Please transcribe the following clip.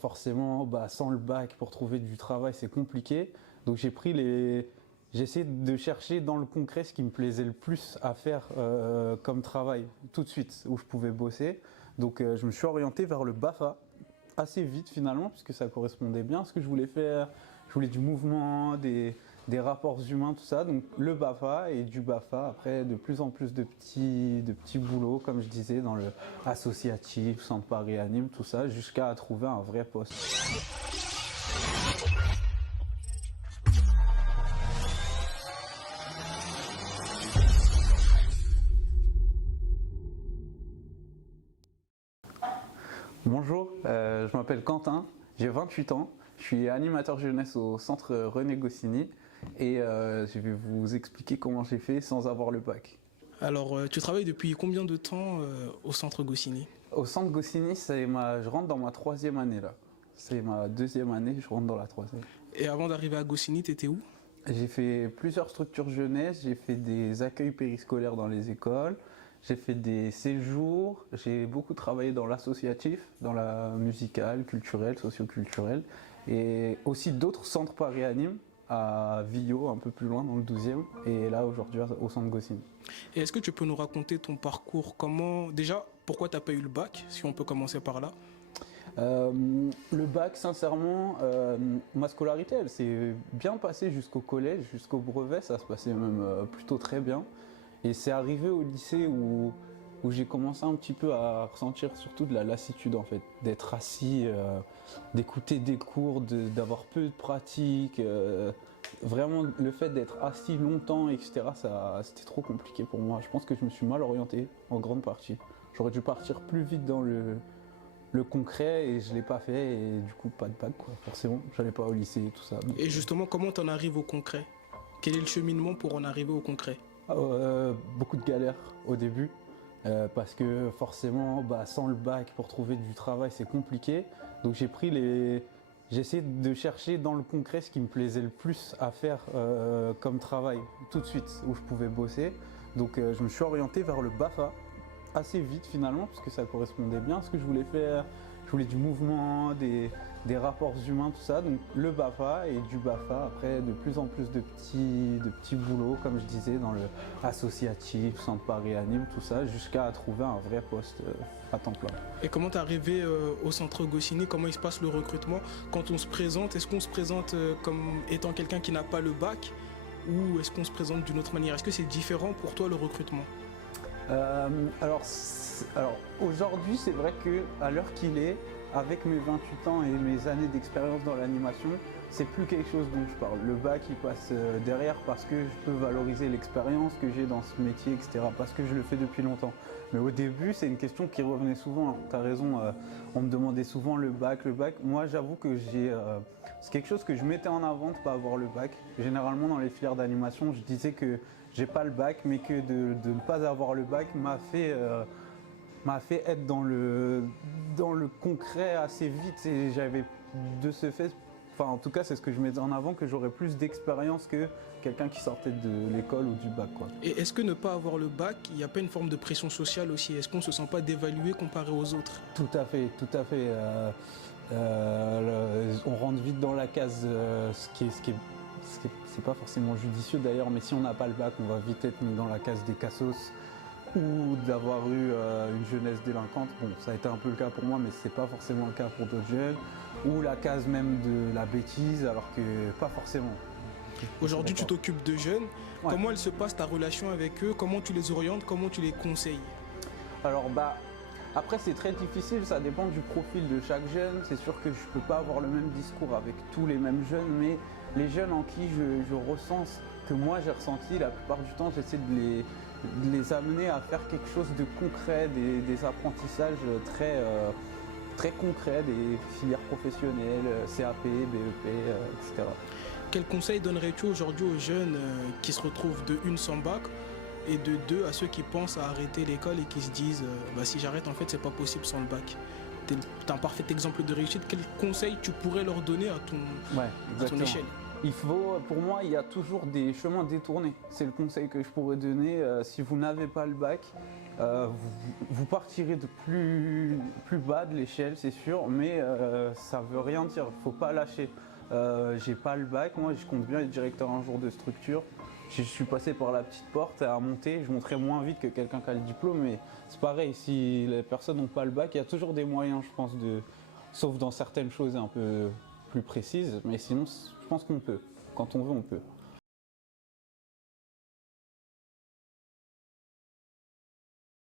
Forcément, sans le bac, pour trouver du travail, c'est compliqué. Donc j'ai essayé de chercher dans le concret ce qui me plaisait le plus à faire comme travail, tout de suite, où je pouvais bosser. Donc je me suis orienté vers le BAFA, assez vite finalement, puisque ça correspondait bien à ce que je voulais faire. Je voulais du mouvement, des rapports humains, tout ça. Donc le BAFA et du BAFA, après de plus en plus de petits boulots, comme je disais, dans le associatif, Centre Paris Anime, tout ça, jusqu'à trouver un vrai poste. Bonjour, je m'appelle Quentin, j'ai 28 ans, je suis animateur jeunesse au centre René Goscinny et je vais vous expliquer comment j'ai fait sans avoir le bac. Alors, tu travailles depuis combien de temps au centre Goscinny? Au centre Goscinny, je rentre dans ma 3e année là. C'est ma 2e année, je rentre dans la 3e. Et avant d'arriver à Goscinny, tu étais où? J'ai fait plusieurs structures jeunesse, j'ai fait des accueils périscolaires dans les écoles, j'ai fait des séjours, j'ai beaucoup travaillé dans l'associatif, dans la musicale, culturelle, socioculturelle, et aussi d'autres centres Paris Anime, à Villot, un peu plus loin, dans le 12e, et là aujourd'hui au centre Goscinny. Et est-ce que tu peux nous raconter ton parcours? Déjà, pourquoi tu n'as pas eu le bac, si on peut commencer par là? Le bac, sincèrement, ma scolarité, elle s'est bien passée jusqu'au collège, jusqu'au brevet, ça se passait même plutôt très bien. Et c'est arrivé au lycée où j'ai commencé un petit peu à ressentir surtout de la lassitude en fait, d'être assis, d'écouter des cours, d'avoir peu de pratique. Vraiment, le fait d'être assis longtemps, etc., c'était trop compliqué pour moi. Je pense que je me suis mal orienté en grande partie. J'aurais dû partir plus vite dans le concret et je ne l'ai pas fait et du coup pas de bac quoi, forcément, j'allais pas au lycée et tout ça. Donc, Et justement, comment tu en arrives au concret? Quel est le cheminement pour en arriver au concret? beaucoup de galères au début parce que forcément sans le bac pour trouver du travail c'est compliqué. Donc j'ai essayé de chercher dans le concret ce qui me plaisait le plus à faire comme travail tout de suite où je pouvais bosser. Donc je me suis orienté vers le BAFA assez vite finalement parce que ça correspondait bien à ce que je voulais faire. Je voulais du mouvement, des rapports humains, tout ça. Donc le BAFA et du BAFA, après de plus en plus de petits boulots, comme je disais, dans le associatif, Centre Paris Anime, tout ça, jusqu'à trouver un vrai poste à temps plein. Et comment tu es arrivé au centre Goscinny? Comment il se passe le recrutement? Quand on se présente, est-ce qu'on se présente comme étant quelqu'un qui n'a pas le bac? Ou est-ce qu'on se présente d'une autre manière? Est-ce que c'est différent pour toi le recrutement? Alors aujourd'hui, c'est vrai qu'à l'heure qu'il est, avec mes 28 ans et mes années d'expérience dans l'animation, c'est plus quelque chose dont je parle. Le bac, il passe derrière parce que je peux valoriser l'expérience que j'ai dans ce métier, etc. Parce que je le fais depuis longtemps. Mais au début, c'est une question qui revenait souvent. Tu as raison, on me demandait souvent le bac. Moi, j'avoue que c'est quelque chose que je mettais en avant de ne pas avoir le bac. Généralement, dans les filières d'animation, je disais que j'ai pas le bac, mais que de ne pas avoir le bac m'a fait être dans le concret assez vite et j'avais de ce fait, enfin en tout cas c'est ce que je mettais en avant, que j'aurais plus d'expérience que quelqu'un qui sortait de l'école ou du bac quoi. Et est-ce que ne pas avoir le bac, il n'y a pas une forme de pression sociale aussi? Est-ce qu'on ne se sent pas dévalué comparé aux autres? Tout à fait, tout à fait. On rentre vite dans la case, c'est pas forcément judicieux d'ailleurs, mais si on n'a pas le bac, on va vite être mis dans la case des cassos ou d'avoir eu une jeunesse délinquante. Bon, ça a été un peu le cas pour moi, mais c'est pas forcément le cas pour d'autres jeunes. Ou la case même de la bêtise, alors que pas forcément. Aujourd'hui, tu t'occupes de jeunes. Ouais. Comment elle se passe ta relation avec eux? Comment tu les orientes? Comment tu les conseilles? Alors après c'est très difficile, ça dépend du profil de chaque jeune. C'est sûr que je ne peux pas avoir le même discours avec tous les mêmes jeunes, mais les jeunes en qui je ressens ce que moi j'ai ressenti, la plupart du temps j'essaie de les amener à faire quelque chose de concret, des apprentissages très concrets, des filières professionnelles, CAP, BEP, etc. Quel conseil donnerais-tu aujourd'hui aux jeunes qui se retrouvent de une sans bac et de deux à ceux qui pensent à arrêter l'école et qui se disent si j'arrête en fait c'est pas possible sans le bac? Tu es un parfait exemple de réussite. Quel conseil tu pourrais leur donner à ton échelle? Pour moi, il y a toujours des chemins détournés. C'est le conseil que je pourrais donner. Si vous n'avez pas le bac, Vous partirez de plus bas de l'échelle, c'est sûr, mais ça veut rien dire, faut pas lâcher. J'ai pas le bac, moi je compte bien être directeur un jour de structure. Je suis passé par la petite porte à monter, je monterai moins vite que quelqu'un qui a le diplôme, mais c'est pareil, si les personnes n'ont pas le bac, il y a toujours des moyens, je pense, sauf dans certaines choses un peu plus précises, mais sinon je pense qu'on peut, quand on veut on peut.